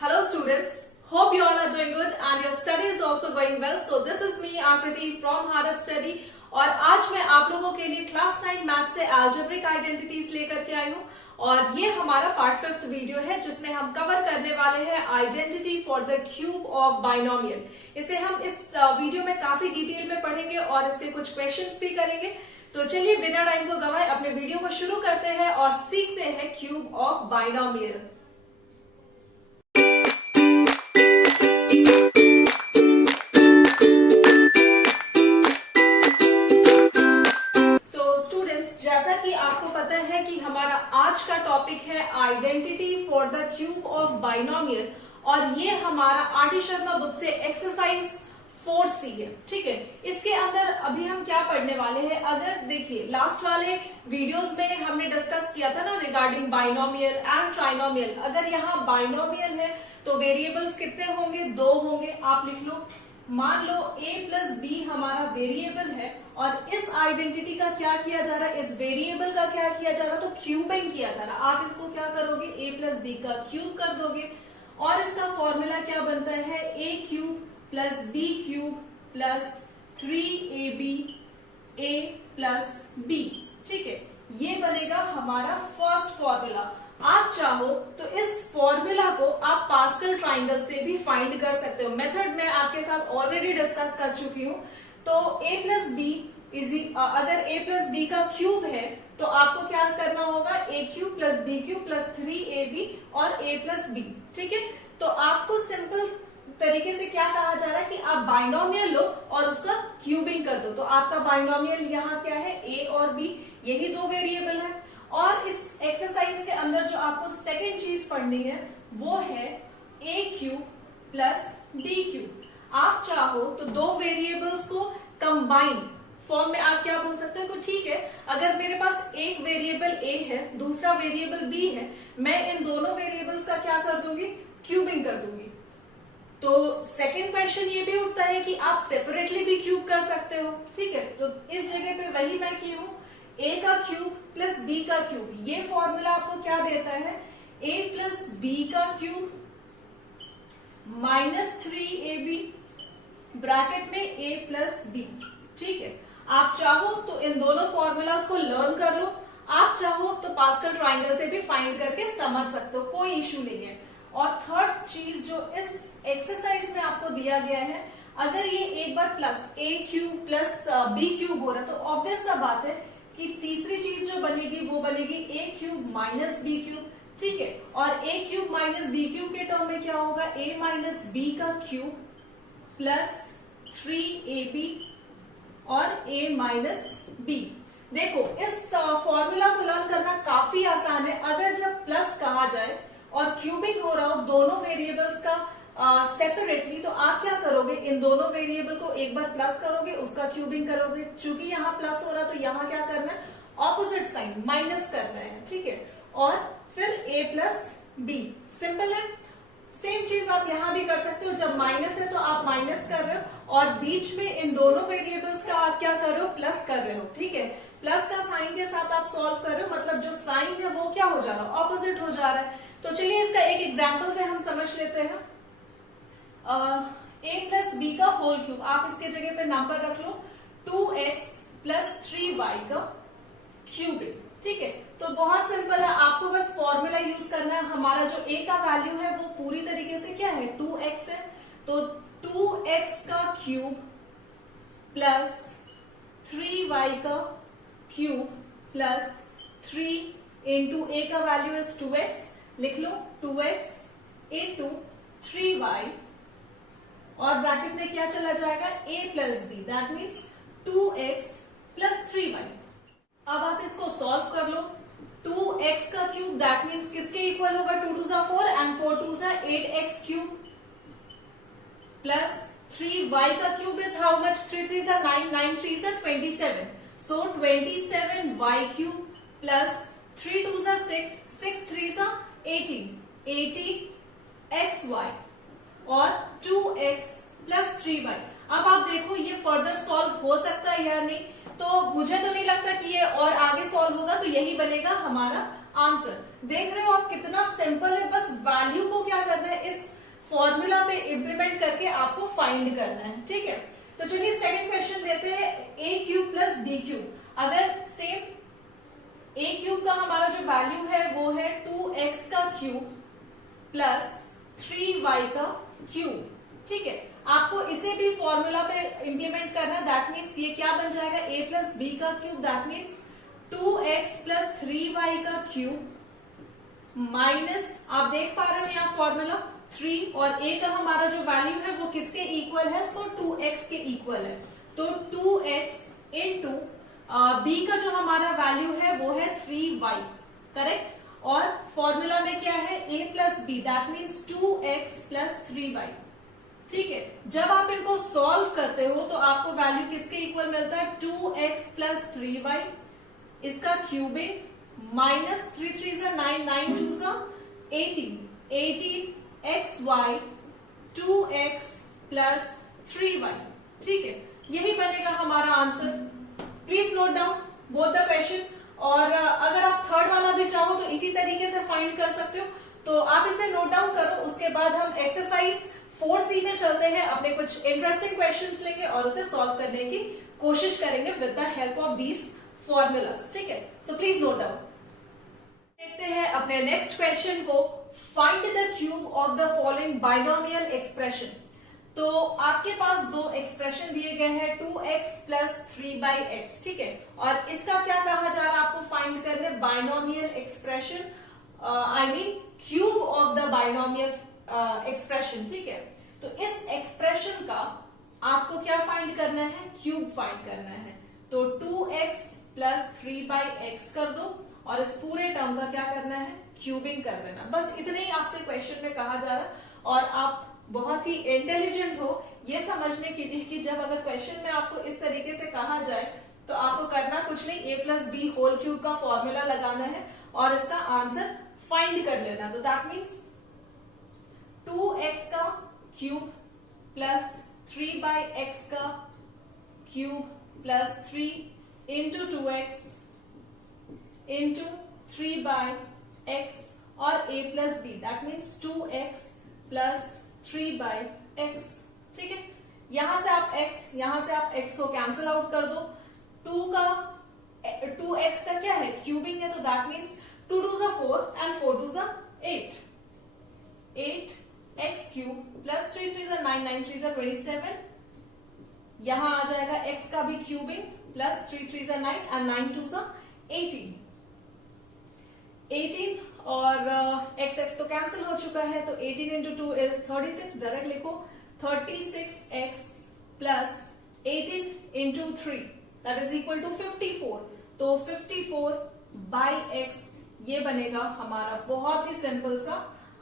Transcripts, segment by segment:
Hello students, hope you all are doing good and your study is also going well. So this is me Akriti from Hard Up Study और आज मैं आप लोगों के लिए class 9 math से algebraic identities लेकर के आई हूँ और ये हमारा पार्ट 5th वीडियो है जिसमें हम कवर करने वाले हैं identity for the cube of binomial. इसे हम इस वीडियो में काफी डिटेल में पढ़ेंगे और इसके कुछ क्वेश्चंस भी करेंगे। तो चलिए बिना टाइम को गवाए अपने वीडियो को शुरू करते हैं और सीखते हैं क्यूब ऑफ बाइनोमियल। जैसा कि आपको पता है कि हमारा आज का टॉपिक है identity for the cube of binomial और ये हमारा आर.टी. शर्मा बुक से एक्सरसाइज 4C है। ठीक है, इसके अंदर अभी हम क्या पढ़ने वाले हैं। अगर देखिए लास्ट वाले वीडियोस में हमने डिस्कस किया था ना रिगार्डिंग बाइनोमियल एंड ट्राइनोमियल। अगर यहाँ बाइनोमियल है तो वेरिएबल्स कितने होंगे, 2 होंगे। आप लिख लो, मान लो a प्लस बी हमारा वेरिएबल है और इस आइडेंटिटी का क्या किया जा रहा है, इस वेरिएबल का क्या किया जा रहा है, तो क्यूबिंग किया जा रहा है। आप इसको क्या करोगे, a प्लस बी का क्यूब कर दोगे और इसका फॉर्मूला क्या बनता है, a cube plus b cube plus 3ab a plus b। ठीक है, ये बनेगा हमारा फर्स्ट फॉर्मूला। आप चाहो तो इस फॉर्मूला को आप पास्कल ट्राइंगल से भी फाइंड कर सकते हो। मेथड मैं आपके साथ ऑलरेडी डिस्कस कर चुकी हूँ। तो a प्लस बी अगर a प्लस बी का क्यूब है तो आपको क्या करना होगा, a cube plus b cube plus 3ab और a प्लस बी। ठीक है, तो आपको सिंपल तरीके से क्या कहा जा रहा है कि आप बाइनोमियल लो और उसका क्यूबिंग कर दो। तो आपका बाइनोमियल यहाँ क्या है, a और b, यही 2 वेरिएबल है। और इस एक्सरसाइज के अंदर जो आपको सेकेंड चीज पढ़नी है वो है a cube plus b cube. आप चाहो तो 2 वेरिएबल्स को कंबाइन फॉर्म में आप क्या बोल सकते हो कि ठीक है, अगर मेरे पास एक वेरिएबल a है, दूसरा वेरिएबल b है, मैं इन दोनों वेरिएबल्स का क्या कर दूंगी, क्यूबिंग कर दूंगी। तो सेकेंड क्वेश्चन ये भी उठता है कि आप सेपरेटली भी क्यूब कर सकते हो। ठीक है, तो इस जगह पे वही मैं की हूं, a का क्यूब प्लस b का क्यूब। ये फॉर्मूला आपको क्या देता है, a प्लस b का क्यूब माइनस 3ab ब्रैकेट में a प्लस b। ठीक है, आप चाहो तो इन दोनों फॉर्मूलाज को लर्न कर लो, आप चाहो तो पास्कल ट्राइंगल से भी फाइंड करके समझ सकते हो, कोई इश्यू नहीं है। और थर्ड चीज जो इस एक्सरसाइज में आपको दिया गया है, अगर ये एक बार plus a cube plus b cube हो रहा है तो ऑब्वियस सा बात है कि तीसरी चीज जो बनेगी वो बनेगी a cube minus b cube. ठीक है, और a cube minus b cube के टर्म में क्या होगा, a माइनस बी का क्यूब प्लस 3ab और a माइनस बी। देखो इस फॉर्मूला को लर्न करना काफी आसान है। अगर जब प्लस कहा जाए और क्यूबिंग हो रहा हो दोनों वेरिएबल्स का सेपरेटली, तो आप क्या करोगे, इन दोनों वेरिएबल को एक बार प्लस करोगे, उसका क्यूबिंग करोगे। चूंकि यहाँ प्लस हो रहा है तो यहाँ क्या करना है, ऑपोजिट साइन माइनस करना है। ठीक है, और फिर a प्लस बी, सिंपल है। सेम चीज आप यहाँ भी कर सकते हो, जब माइनस है तो आप माइनस कर रहे हो और बीच में इन दोनों वेरिएबल्स का आप क्या कर रहे हो, प्लस कर रहे हो। ठीक है, प्लस का साइन के साथ आप सॉल्व कर रहे हो, मतलब जो साइन है वो क्या हो जा रहा है, ऑपोजिट हो जा रहा है। तो चलिए इसका एक एग्जाम्पल से हम समझ लेते हैं। a प्लस बी का होल क्यूब, आप इसके जगह पे नंबर रख लो 2x प्लस 3y का क्यूब। ठीक है, तो बहुत सिंपल है, आपको बस फॉर्मूला यूज करना है। हमारा जो a का वैल्यू है वो पूरी तरीके से क्या है, 2x है। तो 2x का क्यूब प्लस 3y का क्यूब प्लस 3 इंटू a का वैल्यू इज 2x, लिख लो 2x इंटू 3y और ब्रैकेट में क्या चला जाएगा, a plus b, that means 2x plus 3y। अब आप इसको सॉल्व कर लो। 2x का क्यूब दैट मीन्स किसके इक्वल होगा, 2 2 जा 4 एंड 4 2 जा 8x क्यूब प्लस 3y का क्यूब इज हाउ मच, 3 3 जा 9, 9 3 जा 27, सो 27y क्यूब प्लस 3 2 जा 6, 6 3 जा 18, 18xy और 2x प्लस 3y। अब आप देखो ये फर्दर सॉल्व हो सकता है या नहीं, तो मुझे तो नहीं लगता कि ये और आगे सॉल्व होगा, तो यही बनेगा हमारा आंसर। देख रहे हो आप कितना सिंपल है, बस वैल्यू को क्या करना है, इस फॉर्मूला पे इंप्लीमेंट करके आपको फाइंड करना है, ठीक है। तो चलिए सेकंड क्वेश्चन लेते हैं, ए क्यूब प्लस बी क्यूब। अगर सेम ए क्यूब का हमारा जो वैल्यू है वो है 2x का क्यूब प्लस 3y का क्यूब, ठीक है। आपको इसे भी फॉर्मूला पे इंप्लीमेंट करना, दैट मीन्स ये क्या बन जाएगा, a प्लस बी का cube, that means 2x plus 3y का क्यूब माइनस, आप देख पा रहे हैं यहाँ फॉर्मूला 3, और a का हमारा जो वैल्यू है वो किसके इक्वल है, सो 2x के इक्वल है। तो 2x इंटू b का जो हमारा वैल्यू है वो है 3y, करेक्ट। और फॉर्मूला में क्या है, a plus b, that means 2x plus 3y, ठीक है। जब आप इनको सॉल्व करते हो तो आपको वैल्यू किसके इक्वल मिलता है, 2x प्लस 3y, इसका cubing minus 3 3 9 9 2 18 18xy 2x plus 3y, ठीक है। यही बनेगा हमारा answer. Please note down both the question, और अगर आप थर्ड वाला भी चाहो तो इसी तरीके से फाइंड कर सकते हो। तो आप इसे नोट डाउन करो, उसके बाद हम एक्सरसाइज 4C में चलते हैं, अपने कुछ इंटरेस्टिंग क्वेश्चंस लेंगे और उसे सॉल्व करने की कोशिश करेंगे with the help of these formulas, ठीक है। So please note down. देखते हैं अपने नेक्स्ट क्वेश्चन को, find the cube of the following binomial expression. तो आपके पास दो एक्सप्रेशन दिए गए हैं, 2x प्लस 3/x, ठीक है। और इसका क्या कहा जा रहा है, आपको फाइंड करने binomial expression, I mean cube of the binomial expression, ठीक है। तो इस एक्सप्रेशन का आपको क्या फाइंड करना है, क्यूब फाइंड करना है। तो 2x प्लस 3/x कर दो और इस पूरे टर्म का क्या करना है, क्यूबिंग कर देना। बस इतने ही आपसे क्वेश्चन में कहा जा रहा है, और आप बहुत ही इंटेलिजेंट हो ये समझने के लिए कि जब अगर क्वेश्चन में आपको इस तरीके से कहा जाए तो आपको करना कुछ नहीं, a plus b whole cube का फॉर्मूला लगाना है और इसका आंसर फाइंड कर लेना। तो दैट मीन्स 2x का क्यूब प्लस 3/x का cube plus 3 into 2x into 3/x और a plus b, that means 2x plus 3/x, ठीक है। यहां से आप x को कैंसिल आउट कर दो। 2x का क्या है, क्यूबिंग है, तो that means 2 2 4 and 4 2 8 8x cube plus 3 3 9 9 3 27, यहां आ जाएगा x का भी क्यूबिंग प्लस 3 3 9 एंड 9 2 18 और x तो कैंसिल हो चुका है, तो 18 इंटू 2 इज 36, डायरेक्ट लिखो 36x plus 18 into 3 that is equal to 54। तो 54/x ये बनेगा हमारा बहुत ही सिंपल सा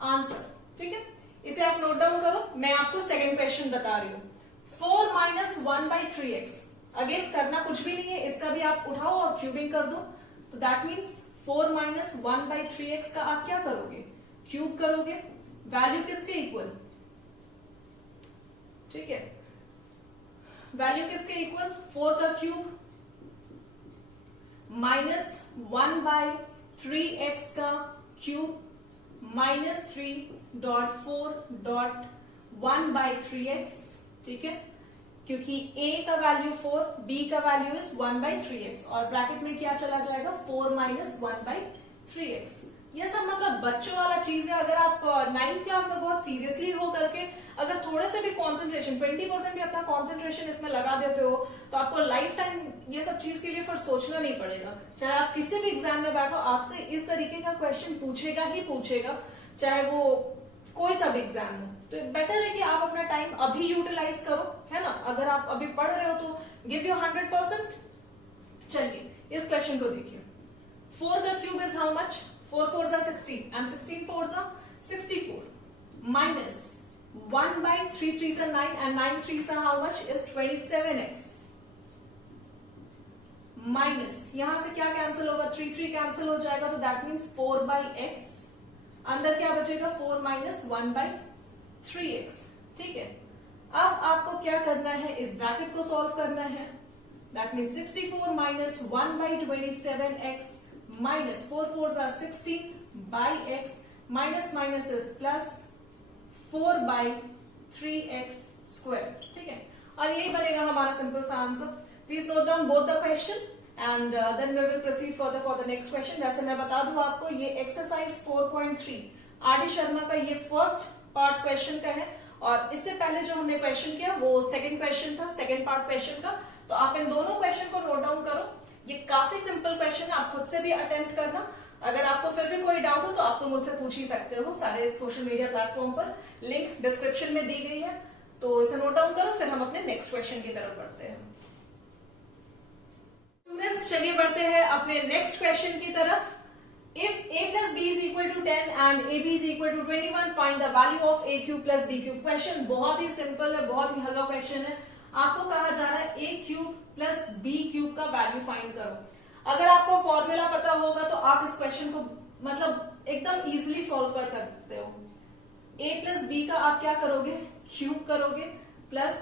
आंसर, ठीक है। इसे आप नोट डाउन करो, मैं आपको सेकंड क्वेश्चन बता रही हूं। 4 माइनस 1/3x, अगेन करना कुछ भी नहीं है, इसका भी आप उठाओ और क्यूबिंग कर दो। तो दैट मीन्स 4 माइनस 1/3x का आप क्या करोगे, क्यूब करोगे। वैल्यू किसके इक्वल, ठीक है, वैल्यू किसके इक्वल, 4 का क्यूब माइनस 1/3x का क्यूब माइनस 3.4.1/3x, ठीक है। क्योंकि a का वैल्यू 4, b का वैल्यू इज 1/3x और ब्रैकेट में क्या चला जाएगा, 4 माइनस 1/3x। ये सब मतलब बच्चों वाला चीज है। अगर आप 9th क्लास में बहुत सीरियसली हो करके अगर थोड़े से भी कंसंट्रेशन 20% भी अपना कंसंट्रेशन इसमें लगा देते हो तो आपको लाइफ टाइम ये सब चीज के लिए फिर सोचना नहीं पड़ेगा। चाहे आप किसी भी एग्जाम में बैठो, आपसे इस तरीके का क्वेश्चन पूछेगा ही पूछेगा, चाहे वो कोई सा भी एग्जाम हो। तो बेटर है कि आप अपना टाइम अभी यूटिलाइज करो, है ना। अगर आप अभी पढ़ रहे हो तो गिव योर 100%। चलिए इस क्वेश्चन को देखिए। 4 का cube is how much, 4 4 16 and 16 4 64 minus 1/3 3 9 and 9 3 how much is 27x minus, यहां से क्या कैंसिल होगा, 3 3 कैंसिल हो जाएगा, तो दैट मीन्स 4/x, अंदर क्या बचेगा 4 माइनस 1/3x, ठीक है। अब आपको क्या करना है, इस ब्रैकेट को सॉल्व करना है। That means 64 minus 1/27x minus 4 4 16/x minus minus is plus 4/3x square. ठीक है, और यही बनेगा हमारा सिंपल सा answer. Please note down both the question and then we will proceed further for the next question. वैसे मैं बता दूं आपको, ये एक्सरसाइज 4.3 आर डी शर्मा का ये फर्स्ट पार्ट क्वेश्चन का है, और इससे पहले जो हमने क्वेश्चन किया वो सेकंड क्वेश्चन था, सेकंड पार्ट क्वेश्चन का। तो आप इन दोनों क्वेश्चन को नोट डाउन करो, ये काफी सिंपल क्वेश्चन है, आप खुद से भी अटेम्प्ट करना। अगर आपको फिर भी कोई डाउट हो तो आप तो मुझसे पूछ ही सकते हो, सारे सोशल मीडिया प्लेटफॉर्म पर लिंक डिस्क्रिप्शन में दी गई है, तो इसे नोट डाउन करो। फिर हम अपने नेक्स्ट क्वेश्चन की तरफ बढ़ते हैं। स्टूडेंट्स, चलिए बढ़ते हैं अपने नेक्स्ट क्वेश्चन की तरफ। If a plus b is equal to 10 and ab is equal to 21, find the value of a cube plus b cube। Question बहुत ही सिंपल है, बहुत ही हल्का क्वेश्चन है। आपको कहा जा रहा है a cube plus b cube का वैल्यू फाइंड करो। अगर आपको फॉर्मूला पता होगा तो आप इस क्वेश्चन को मतलब एकदम इजीली सॉल्व कर सकते हो। a प्लस b का आप क्या करोगे, क्यूब करोगे, प्लस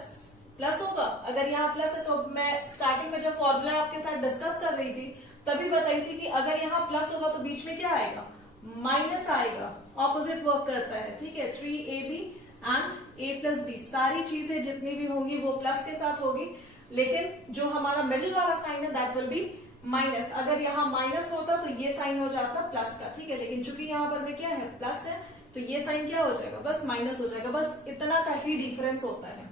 प्लस होगा। अगर यहाँ प्लस है तो मैं स्टार्टिंग में जब फॉर्मूला आपके साथ डिस्कस कर रही थी तभी बताई थी कि अगर यहाँ प्लस होगा तो बीच में क्या आएगा, माइनस आएगा, ऑपोजिट वर्क करता है। ठीक है, 3ab and a plus B, सारी चीजें जितनी भी होंगी वो प्लस के साथ होगी, लेकिन जो हमारा मिडिल वाला साइन है दैट विल बी माइनस। अगर यहाँ माइनस होता तो ये साइन हो जाता प्लस का। ठीक है, लेकिन चूंकि यहाँ पर में क्या है, प्लस है, तो ये साइन क्या हो जाएगा, बस माइनस हो जाएगा। बस इतना का ही डिफरेंस होता है।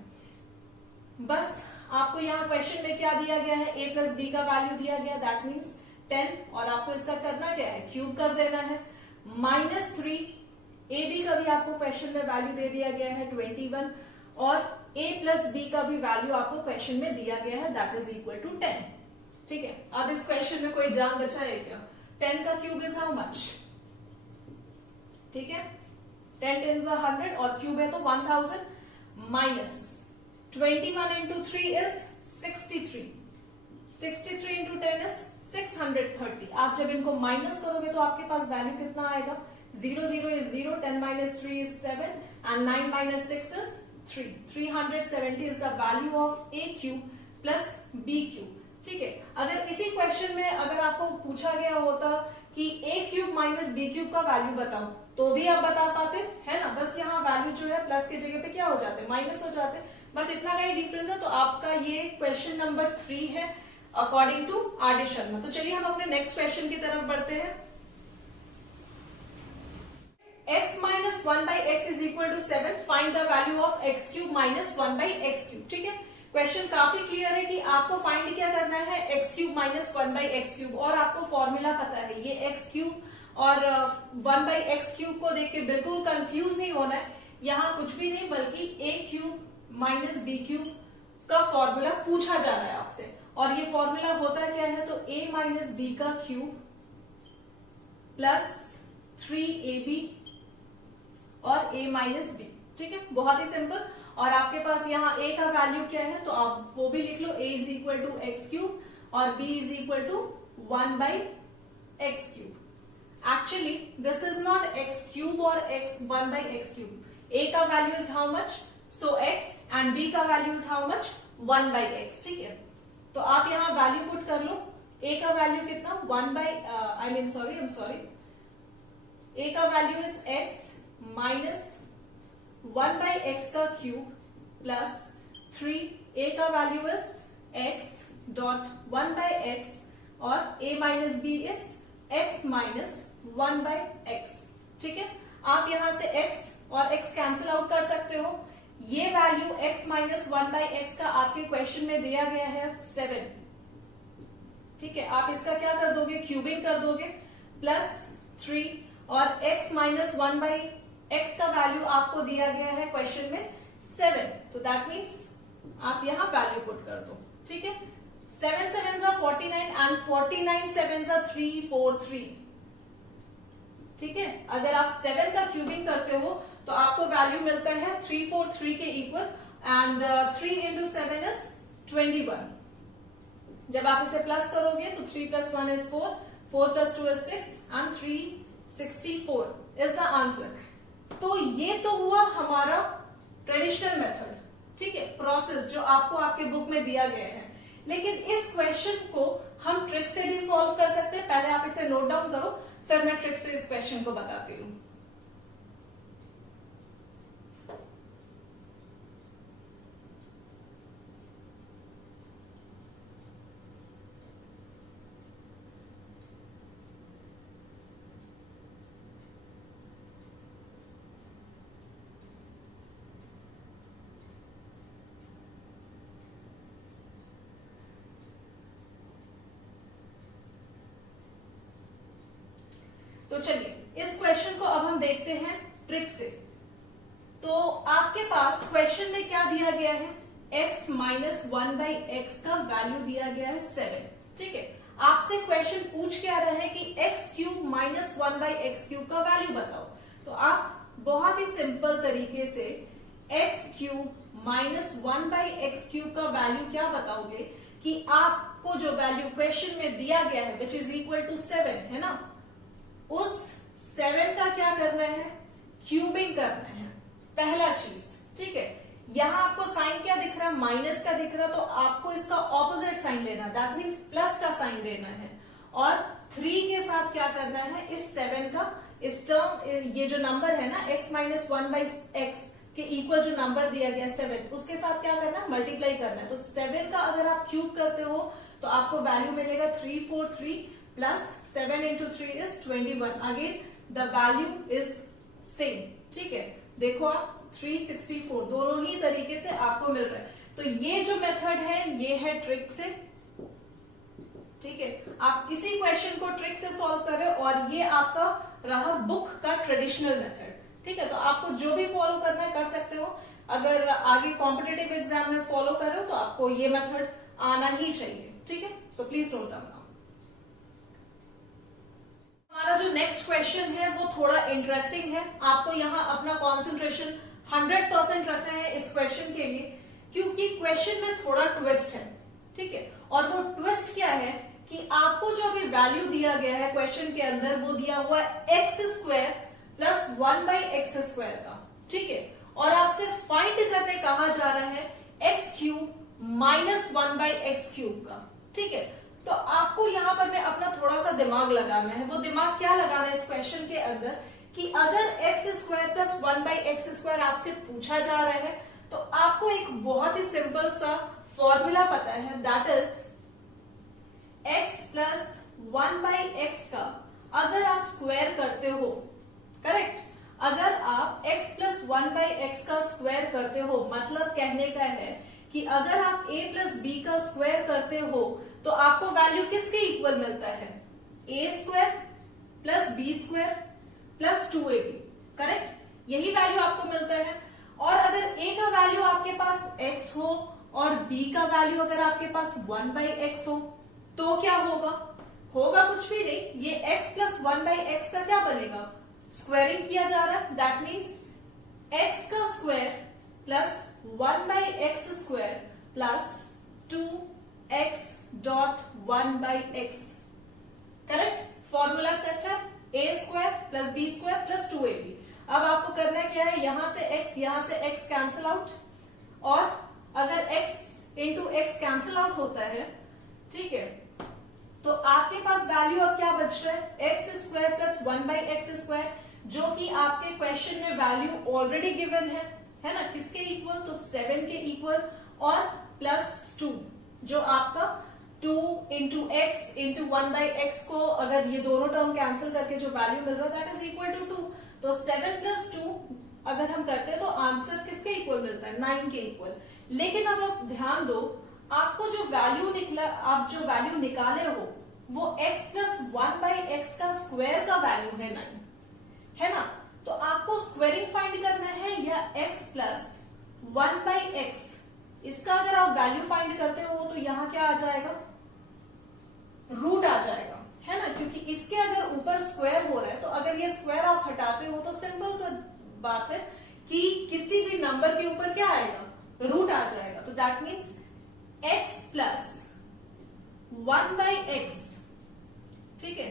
बस आपको यहाँ क्वेश्चन में क्या दिया गया है, a प्लस बी का वैल्यू दिया गया, दैट मीन्स 10, और आपको इसका करना क्या है, क्यूब कर देना है। -3 ab का भी आपको क्वेश्चन में वैल्यू दे दिया गया है 21, और a प्लस बी का भी वैल्यू आपको क्वेश्चन में दिया गया है, दैट इज इक्वल टू 10। ठीक है, अब इस क्वेश्चन में कोई जान बचा है क्या, 10 का क्यूब इज हाउ मच। ठीक है, 10 10s are 100 और क्यूब है तो 1000, minus 21 into 3 is 63, 63 into 10 is 630। आप जब इनको माइनस करोगे तो आपके पास वैल्यू कितना आएगा, 0 0 is 0, 10 minus 3 is 7 and 9 minus 6 is 3। 370 is the value of a cube plus b cube। ठीक है, अगर इसी क्वेश्चन में अगर आपको पूछा गया होता कि a cube minus b cube का वैल्यू बताओ तो भी आप बता पाते, है ना। बस यहाँ वैल्यू जो है प्लस के जगह पे क्या हो जाते, माइनस हो जाते, बस इतना का ही डिफरेंस है। तो आपका ये क्वेश्चन नंबर 3 है according to R D Sharma. तो चलिए हम अपने नेक्स्ट क्वेश्चन की तरफ बढ़ते हैं। x minus 1 by x is equal to 7, find the value of x cube minus 1 by x cube। ठीक है, क्वेश्चन काफी क्लियर है कि आपको फाइंड क्या करना है, x cube minus 1 by x cube, और आपको फॉर्मूला पता है ये x क्यूब और 1 by x क्यूब को देख के बिल्कुल कंफ्यूज नहीं होना है। यहाँ कुछ भी नहीं बल्कि a cube minus b cube का फॉर्मूला पूछा जा रहा है आपसे, और ये फॉर्मूला होता क्या है, तो a माइनस बी का क्यूब प्लस 3ab और a माइनस बी। ठीक है, बहुत ही सिंपल। और आपके पास यहाँ a का वैल्यू क्या है तो आप वो भी लिख लो, a is equal to x cube और b is equal to 1 by x cube. Actually this is not x cube और 1 by x क्यूब। a का value is how much, so x, and b का value is how much, 1 by x। ठीक है, तो आप यहाँ वैल्यू पुट कर लो, a का वैल्यू कितना, 1 by I am sorry, a का value is x minus 1 by x का क्यूब प्लस 3, a का value is x dot 1 by x और a minus b is x minus 1 by x। ठीक है, आप यहां से x और x कैंसिल आउट कर सकते हो। ये value x minus 1 by x का आपके क्वेश्चन में दिया गया है 7। ठीक है, आप इसका क्या कर दोगे, क्यूबिंग कर दोगे, प्लस 3 और x माइनस 1 by x का वैल्यू आपको दिया गया है क्वेश्चन में 7, तो दैट मीन्स आप यहां वैल्यू पुट कर दो। ठीक है, 7 7s are 49 and 49 7s are 343। ठीक है, अगर आप 7 का क्यूबिंग करते हो तो आपको वैल्यू मिलता है 343 के इक्वल, एंड 3 into 7 is 21। जब आप इसे प्लस करोगे तो 3 plus 1 is 4, 4 plus 2 is 6 and 364 is the answer। तो ये तो हुआ हमारा ट्रेडिशनल मेथड, ठीक है, प्रोसेस जो आपको आपके बुक में दिया गया है। लेकिन इस क्वेश्चन को हम ट्रिक से भी सॉल्व कर सकते हैं। पहले आप इसे नोट डाउन करो, फिर मैं ट्रिक से इस क्वेश्चन को बताती हूँ। तो चलिए इस क्वेश्चन को अब हम देखते हैं ट्रिक से। तो आपके पास क्वेश्चन में क्या दिया गया है, x माइनस 1/x का वैल्यू दिया गया है 7। ठीक है, आपसे क्वेश्चन पूछ क्या रहा है कि x cube minus 1/x cube का वैल्यू बताओ। तो आप बहुत ही सिंपल तरीके से x cube minus 1/x cube का वैल्यू क्या बताओगे कि आपको जो वैल्यू क्वेश्चन में दिया गया है विच इज इक्वल टू 7 है ना, उस 7 का क्या करना है, क्यूबिंग करना है पहला चीज। ठीक है, यहां आपको साइन क्या दिख रहा है, माइनस का दिख रहा है, तो आपको इसका ऑपोजिट साइन लेना है, दैट मीन्स प्लस का साइन लेना है। और 3 के साथ क्या करना है, इस 7 का इस टर्म, ये जो नंबर है ना x माइनस 1/x के इक्वल जो नंबर दिया गया 7, उसके साथ क्या करना है, मल्टीप्लाई करना है। तो 7 का अगर आप क्यूब करते हो तो आपको वैल्यू मिलेगा 343 plus 7 into 3 is 21। Again the value is same. ठीक है, देखो आप 364 दोनों ही तरीके से आपको मिल रहा है। तो ये जो मेथड है ये है ट्रिक से। ठीक है, आप किसी क्वेश्चन को ट्रिक से सॉल्व कर रहे हो और ये आपका रहा बुक का ट्रेडिशनल मेथड। ठीक है, तो आपको जो भी फॉलो करना है कर सकते हो। अगर आगे कॉम्पिटेटिव एग्जाम में फॉलो कर रहे हो तो आपको ये मेथड आना ही चाहिए। ठीक है, सो प्लीज नोट डाउन। हमारा जो नेक्स्ट क्वेश्चन है वो थोड़ा इंटरेस्टिंग है। आपको यहाँ अपना कॉन्सेंट्रेशन 100% रखना है इस क्वेश्चन के लिए, क्योंकि क्वेश्चन में थोड़ा ट्विस्ट है। ठीक है, और वो ट्विस्ट क्या है कि आपको जो अभी वैल्यू दिया गया है क्वेश्चन के अंदर वो दिया हुआ है x² प्लस 1/x² का। ठीक है, और आपसे फाइंड करने कहा जा रहा है x क्यूब माइनस 1/x³ का। ठीक है, तो आपको यहां पर मैं अपना थोड़ा सा दिमाग लगाना है। वो दिमाग क्या लगाना है इस क्वेश्चन के अंदर कि अगर x² प्लस 1/x² आपसे पूछा जा रहा है तो आपको एक बहुत ही सिंपल सा फॉर्मूला पता है, that is x plus 1/x का अगर आप स्क्वायर करते हो, करेक्ट, अगर आप x प्लस 1/x का स्क्वायर करते हो, मतलब कहने का है कि अगर आप a प्लस b का स्क्वायर करते हो तो आपको वैल्यू किसके इक्वल मिलता है, a² plus b² plus 2ab। Correct, यही वैल्यू आपको मिलता है। और अगर a का वैल्यू आपके पास x हो और b का वैल्यू अगर आपके पास 1/x हो तो क्या होगा, होगा कुछ भी नहीं, ये x प्लस 1/x का क्या बनेगा, स्क्वायरिंग किया जा रहा है, दैट मीन्स x का square plus 1/x² plus 2x dot 1/x। Correct, formula set है, a² plus b² plus 2ab। अब आपको करना क्या है, यहां से x कैंसिल आउट, और अगर x into x cancel out होता है, ठीक है, तो आपके पास वैल्यू अब क्या बच रहा है, x² प्लस 1/x², जो कि आपके क्वेश्चन में वैल्यू ऑलरेडी गिवन है ना, किसके इक्वल, तो 7 के इक्वल, और प्लस 2 जो आपका 2 इंटू x इंटू 1/x को अगर ये दोनों टर्म कैंसिल करके जो वैल्यू मिल रहा है दैट इज इक्वल टू 2। तो 7 प्लस 2 अगर हम करते हैं तो आंसर किसके इक्वल मिलता है, 9 के इक्वल। लेकिन अब आप ध्यान दो, आपको जो वैल्यू निकला, आप जो वैल्यू निकाले हो वो x प्लस 1/x का स्क्वायर का वैल्यू है 9, है ना। तो आपको स्क्वायरिंग फाइंड करना है या x प्लस 1/x, इसका अगर आप वैल्यू फाइंड करते हो तो यहां क्या आ जाएगा, रूट आ जाएगा, है ना, क्योंकि इसके अगर ऊपर स्क्वायर हो रहा है तो अगर ये स्क्वायर आप हटाते हो तो सिंपल सा बात है कि किसी भी नंबर के ऊपर क्या आएगा, रूट आ जाएगा। तो that means x plus 1/x, ठीक है,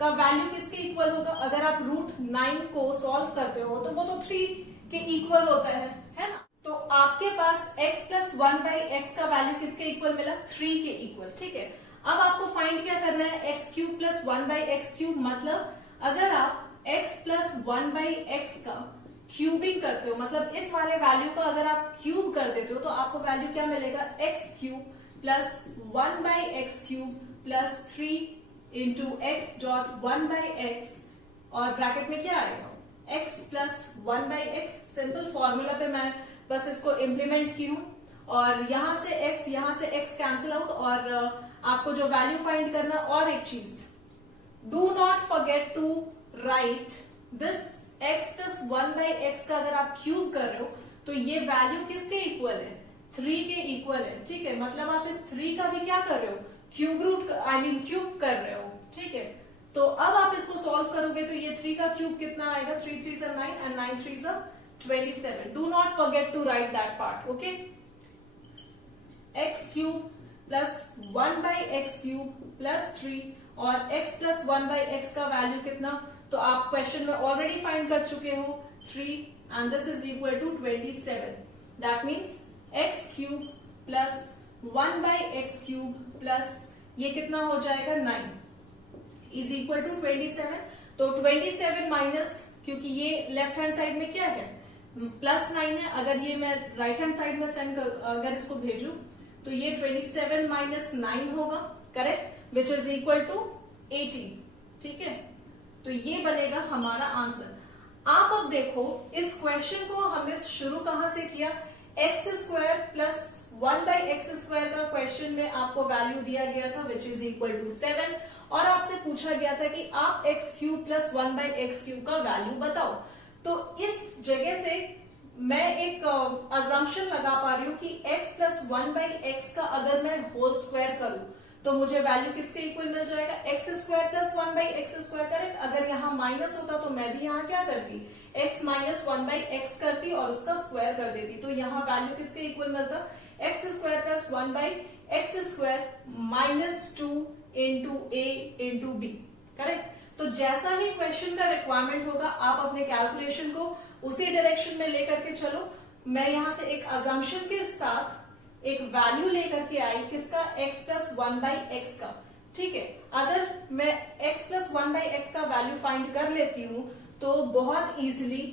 का वैल्यू किसके इक्वल होगा, अगर आप रूट 9 को सॉल्व करते हो तो वो तो 3 के इक्वल होता है ना। तो आपके पास x प्लस 1/x का वैल्यू किसके इक्वल मिला, 3 के इक्वल। ठीक है, अब आपको फाइंड क्या करना है, x³ प्लस 1/x³, मतलब अगर आप x प्लस 1/x का क्यूबिंग करते हो, मतलब इस वाले वैल्यू का अगर आप क्यूब कर देते हो तो आपको वैल्यू क्या मिलेगा, x³ plus 1/x³ plus 3 into x dot 1/x, और ब्रैकेट में क्या आएगा, x plus 1/x। Simple formula पे मैं बस इसको इम्प्लीमेंट की हूं, और यहां से x कैंसिल आउट, और आपको जो वैल्यू फाइंड करना, और एक चीज, do not forget to write this x plus 1/x का अगर आप क्यूब कर रहे हो तो ये वैल्यू किसके इक्वल है, 3 के इक्वल है। ठीक है, मतलब आप इस 3 का भी क्या कर रहे हो, क्यूब रूट क्यूब कर रहे हो। ठीक है, तो अब आप इसको सॉल्व करोगे तो ये 3 का क्यूब कितना आएगा, 3 3 9 and 9 3 27। Do not forget to write that part. Okay, x cube plus 1/x cube plus 3 और x प्लस 1/x का वैल्यू कितना, तो आप क्वेश्चन में ऑलरेडी फाइंड कर चुके हो 3 and this is equal to 27। That means x cube plus 1/x cube plus ये कितना हो जाएगा 9 इज इक्वल टू 27। तो 27 माइनस, क्योंकि ये लेफ्ट हैंड साइड में क्या है प्लस 9 है, अगर ये मैं राइट हैंड साइड में सेंड कर अगर इसको भेजू तो ये 27 माइनस 9 होगा, correct, which is equal to 18। ठीक है, तो ये बनेगा हमारा आंसर। आप अब देखो इस क्वेश्चन को हमने शुरू कहां से किया, एक्स स्क्वायर प्लस 1/x² का क्वेश्चन में आपको वैल्यू दिया गया था विच इज इक्वल टू 7 और आपसे पूछा गया था कि आप x क्यूब प्लस 1/x³ का वैल्यू बताओ। तो इस जगह से मैं एक अजम्पशन लगा पा रही हूं कि x प्लस 1/x का अगर मैं होल स्क्वायर करूं तो मुझे वैल्यू किसके इक्वल मिल जाएगा, x² प्लस 1/x²। करेक्ट, अगर यहाँ माइनस होता तो मैं भी यहाँ क्या करती, x माइनस 1/x करती और उसका स्क्वायर कर देती, तो यहाँ वैल्यू किसके इक्वल मिलता, x² plus 1/x² minus 2 into a into b। Correct, तो जैसा ही क्वेश्चन का रिक्वायरमेंट होगा आप अपने कैलकुलेशन को उसी डायरेक्शन में लेकर के चलो। मैं यहां से एक अजम्पशन के साथ एक वैल्यू लेकर के आई किसका, x प्लस 1/x का। ठीक है, अगर मैं x प्लस 1/x का वैल्यू फाइंड कर लेती हूं तो बहुत इजीली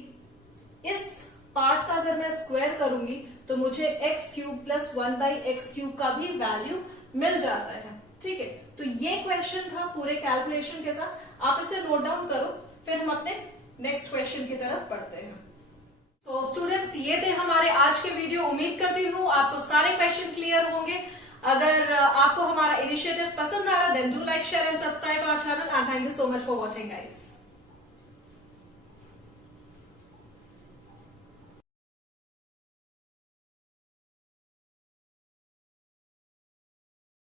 इस पार्ट का अगर मैं स्क्वायर करूंगी तो मुझे x क्यूब प्लस 1/x³ का भी वैल्यू मिल जाता है। ठीक है, तो ये क्वेश्चन था पूरे कैलकुलेशन के साथ, आप इसे नोट डाउन करो, फिर हम अपने नेक्स्ट क्वेश्चन की तरफ बढ़ते हैं। सो स्टूडेंट्स, ये थे हमारे आज के वीडियो। उम्मीद करती हूँ आपको सारे क्वेश्चन क्लियर होंगे। अगर आपको हमारा इनिशिएटिव पसंद आ रहा then do like share and subscribe our channel and thank you so much for watching guys.